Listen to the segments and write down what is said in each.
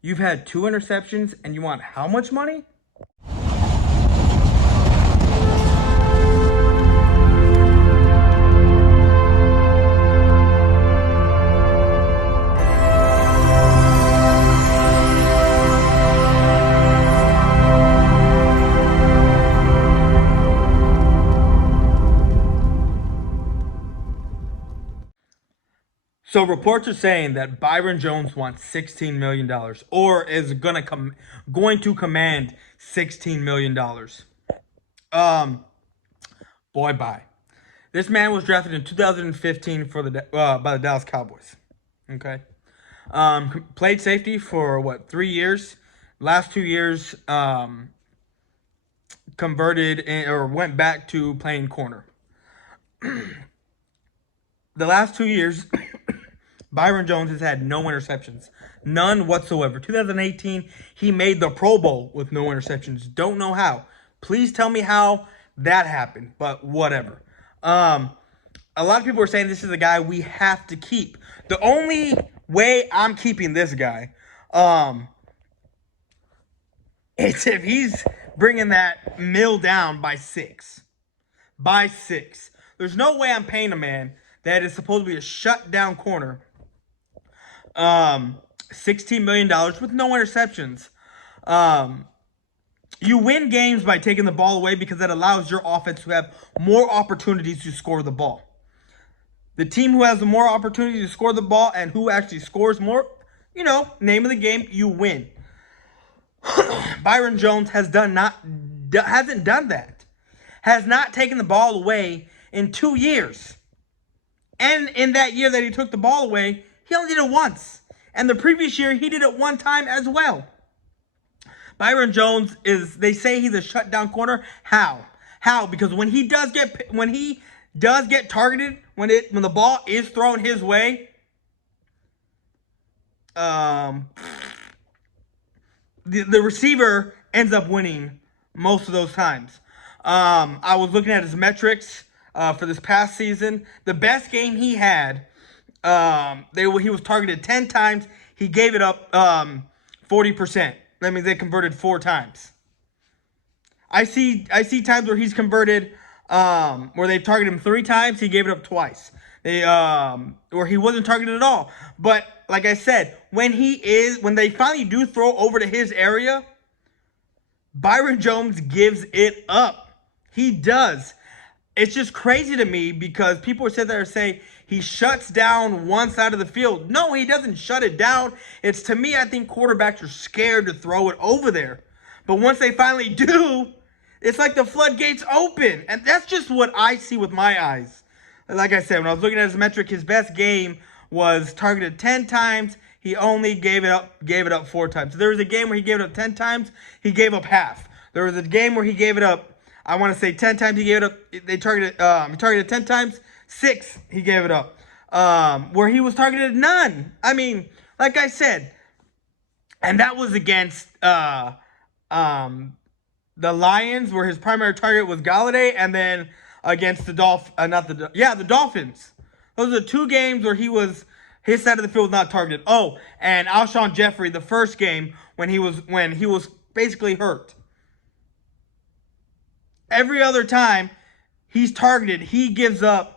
You've had 2 interceptions and you want how much money? So reports are saying that Byron Jones wants $16 million, or is going to command $16 million. Boy, bye. This man was drafted in 2015 for by the Dallas Cowboys. Okay, played safety for what, 3 years? Last 2 years, converted or went back to playing corner. The last 2 years, Byron Jones has had no interceptions. None whatsoever. 2018, he made the Pro Bowl with no interceptions. Don't know how. Please tell me how that happened, but whatever. A lot of people are saying this is a guy we have to keep. The only way I'm keeping this guy is if he's bringing that mill down by 6. By 6. There's no way I'm paying a man that is supposed to be a shutdown corner $16 million with no interceptions. You win games by taking the ball away because that allows your offense to have more opportunities to score the ball. The team who has the more opportunity to score the ball and who actually scores more, name of the game, you win. Byron Jones hasn't done that. Has not taken the ball away in 2 years. And in that year that he took the ball away, he only did it once. And the previous year, he did it one time as well. Byron Jones they say he's a shutdown corner. How? Because when he does get targeted, when the ball is thrown his way, the receiver ends up winning most of those times. I was looking at his metrics for this past season. The best game he had, he was targeted 10 times. He gave it up 40%. That means they converted 4 times. I see times where he's converted, where they've targeted him 3 times. He gave it up twice. Or he wasn't targeted at all. But like I said, when they finally do throw over to his area, Byron Jones gives it up. He does. It's just crazy to me because people sit there and say he shuts down one side of the field. No, he doesn't shut it down. To me, I think quarterbacks are scared to throw it over there. But once they finally do, it's like the floodgates open. And that's just what I see with my eyes. Like I said, when I was looking at his metric, his best game was targeted 10 times. He only gave it up 4 times. So there was a game where he gave it up 10 times. He gave up half. There was a game where he gave it up, I want to say 10 times. He gave it up. He targeted 10 times. 6 he gave it up. Where he was targeted none. I mean, like I said, and that was against the Lions, where his primary target was Galladay, and then against the Dolphins. Those are 2 games where his side of the field was not targeted. Oh, and Alshon Jeffrey, the first game when he was basically hurt. Every other time he's targeted, he gives up,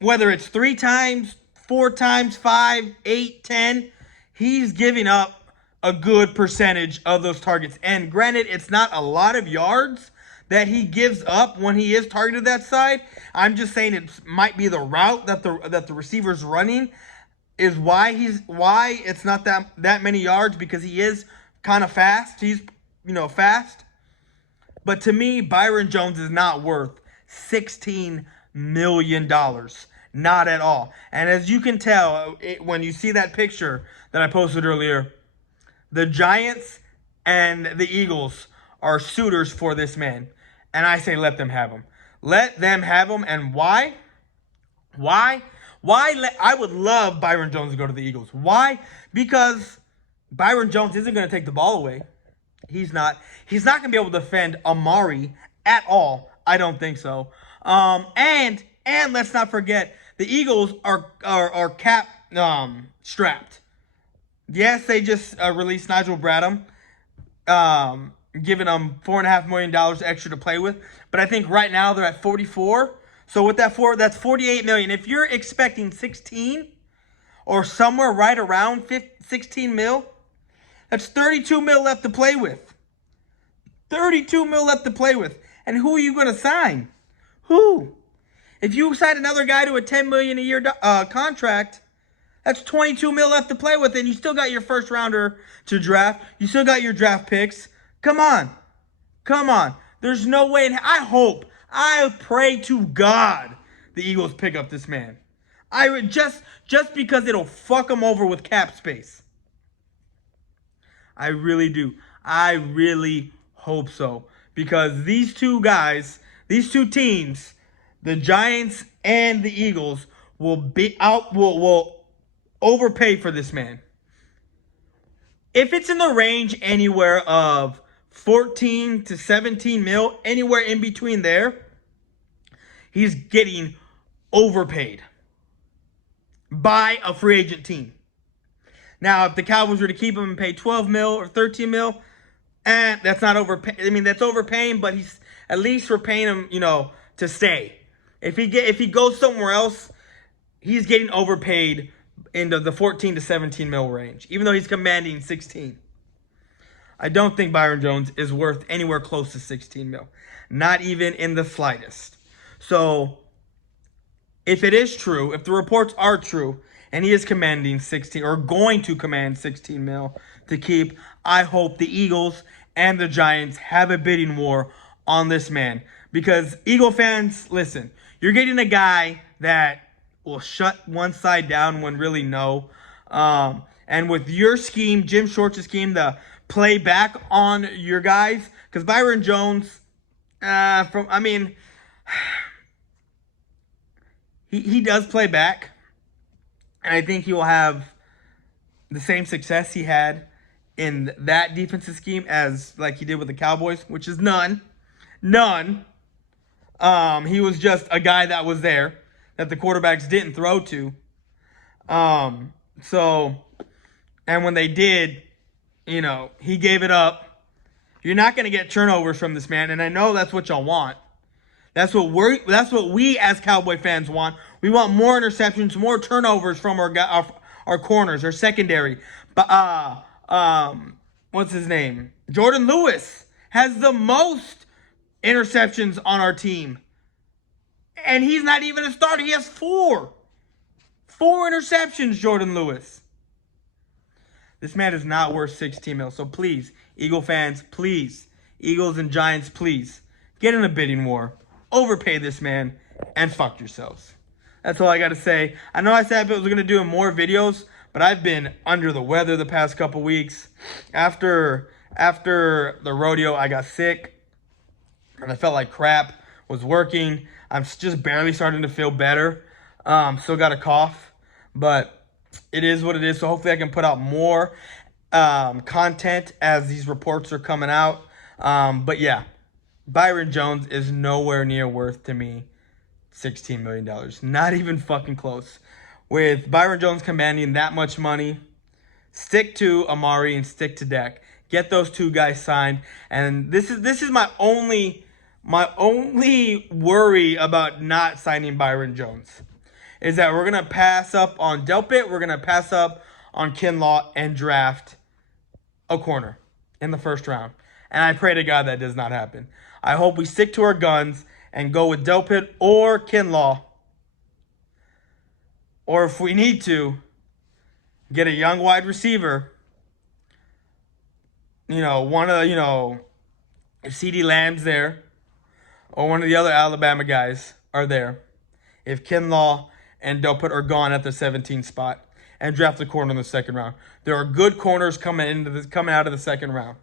whether it's 3 times, 4 times, 5, 8, 10, he's giving up a good percentage of those targets. And granted, it's not a lot of yards that he gives up when he is targeted that side. I'm just saying it might be the route that the receiver's running is why it's not that many yards, because he is kind of fast. He's fast. But to me, Byron Jones is not worth $16 million. Not at all. And as you can tell, when you see that picture that I posted earlier, the Giants and the Eagles are suitors for this man. And I say let them have him. Let them have him. And why? I would love Byron Jones to go to the Eagles. Why? Because Byron Jones isn't going to take the ball away. He's not going to be able to defend Amari at all. I don't think so. And let's not forget, the Eagles are cap strapped. Yes, they just released Nigel Bradham, giving them $4.5 million extra to play with. But I think right now they're at 44. So with that that's 48 million. If you're expecting 16 or somewhere right around 16 mil, that's 32 mil left to play with. 32 mil left to play with. And who are you going to sign? Who? If you sign another guy to a $10 million a year contract, that's 22 mil left to play with, and you still got your first rounder to draft. You still got your draft picks. Come on. Come on. There's no way. I pray to God the Eagles pick up this man. I would just because it'll fuck them over with cap space. I really do. I really hope so. Because these two guys, these two teams, the Giants and the Eagles, will overpay for this man. If it's in the range anywhere of 14 to 17 mil, anywhere in between there, he's getting overpaid by a free agent team. Now, if the Cowboys were to keep him and pay 12 mil or 13 mil, that's not overpay. I mean, that's overpaying, but he's at least we're paying him, to stay. If he goes somewhere else, he's getting overpaid into the 14 to 17 mil range, even though he's commanding 16. I don't think Byron Jones is worth anywhere close to 16 mil, not even in the slightest. So, if it is true, if the reports are true, and he is commanding 16 or going to command 16 mil to keep, I hope the Eagles and the Giants have a bidding war on this man. Because Eagle fans, listen, you're getting a guy that will shut one side down when really no. And with your scheme, Jim Schwartz's scheme, the play back on your guys, because Byron Jones, he does play back. And I think he will have the same success he had in that defensive scheme as like he did with the Cowboys, which is none. None. He was just a guy that was there that the quarterbacks didn't throw to. And when they did, he gave it up. You're not going to get turnovers from this man, and I know that's what y'all want. That's what we as Cowboy fans want. We want more interceptions, more turnovers from our corners, our secondary. But what's his name? Jordan Lewis has the most interceptions on our team. And he's not even a starter. He has 4. 4 interceptions, Jordan Lewis. This man is not worth 16 mil. So please, Eagle fans, please, Eagles and Giants, please, get in a bidding war. Overpay this man and fuck yourselves. That's all I got to say. I know I said I was going to do more videos, but I've been under the weather the past couple weeks. After the rodeo, I got sick, and I felt like crap. Was working. I'm just barely starting to feel better. Still got a cough, but it is what it is. So hopefully I can put out more content as these reports are coming out. But yeah, Byron Jones is nowhere near worth to me $16 million. Not even fucking close. With Byron Jones commanding that much money, stick to Amari and stick to Dak. Get those two guys signed. And this is my only worry about not signing Byron Jones is that we're going to pass up on Delpit, we're going to pass up on Kinlaw and draft a corner in the first round. And I pray to God that does not happen. I hope we stick to our guns and go with Delpit or Kinlaw. Or if we need to, get a young wide receiver. One of if CeeDee Lamb's there, or one of the other Alabama guys are there. If Kinlaw and Delpit are gone at the 17th spot, and draft a corner in the second round. There are good corners coming out of the second round.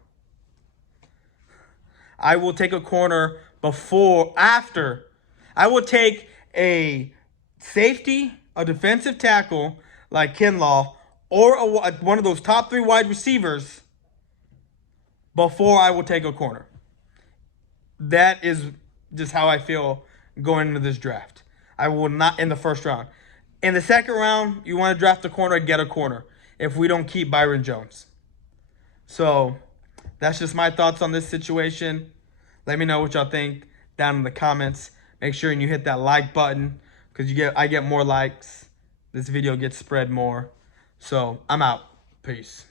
I will take a corner after. I will take a safety, a defensive tackle like Kinlaw, or one of those top 3 wide receivers before I will take a corner. That is just how I feel going into this draft. I will not in the first round. In the second round, you want to draft a corner, get a corner. if we don't keep Byron Jones. So that's just my thoughts on this situation. Let me know what y'all think down in the comments. Make sure you hit that like button because I get more likes. This video gets spread more. So I'm out. Peace.